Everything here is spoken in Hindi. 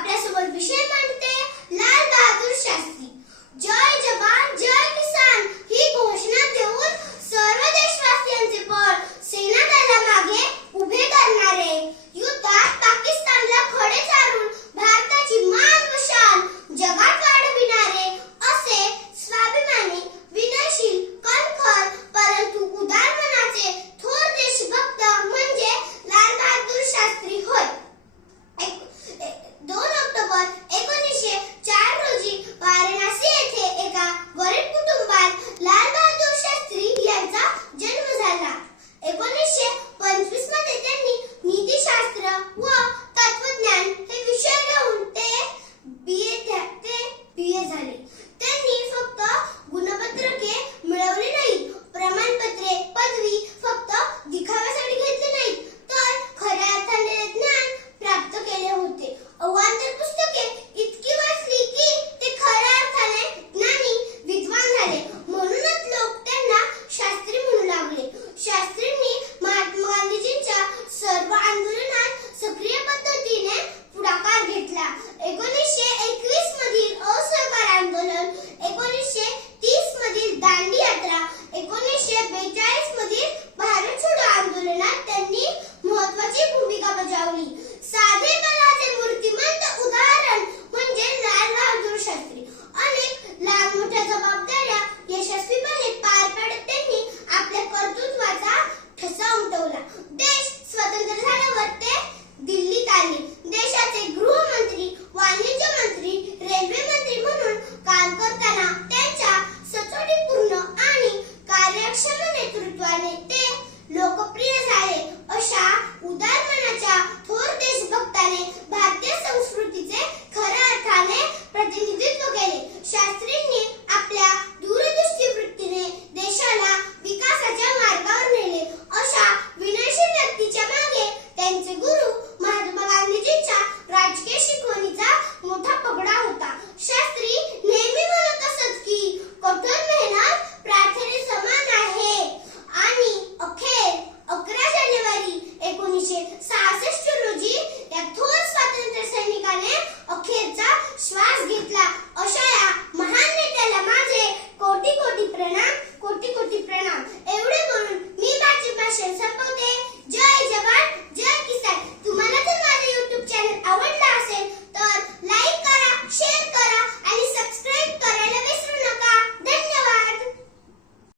Abdest superficial and